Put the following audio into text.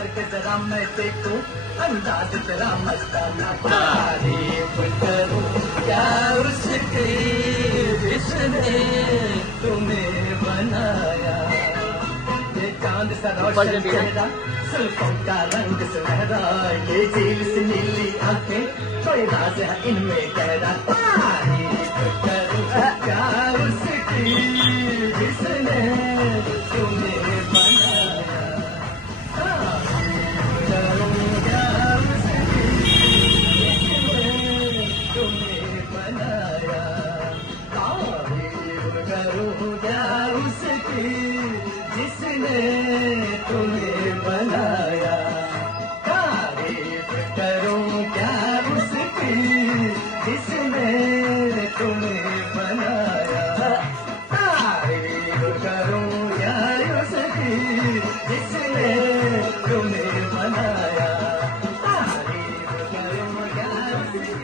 मार के जरा मैं देखूं अंदाज तेरा मस्ताना। तारीफ करूं क्या उसकी जिसने तुम्हें बनाया। ये चांद सा रोशन चेहरा, जुल्फों का रंग सुनहरा, ये झील सी नीली आंखें, कोई राज है इनमें गहरा। तारीफ करूं क्या उसकी जिसने तुम्हें बनाया। तारीफ करूं क्या उसकी जिसने तुम्हें बनाया। तारीफ करूं क्या उसकी जिसने तुम्हें बनाया। तारीफ करूं क्या उसकी जिसने तुम्हें बनाया। तारीफ करूं क्या उसकी जिसने तुम्हें बनाया।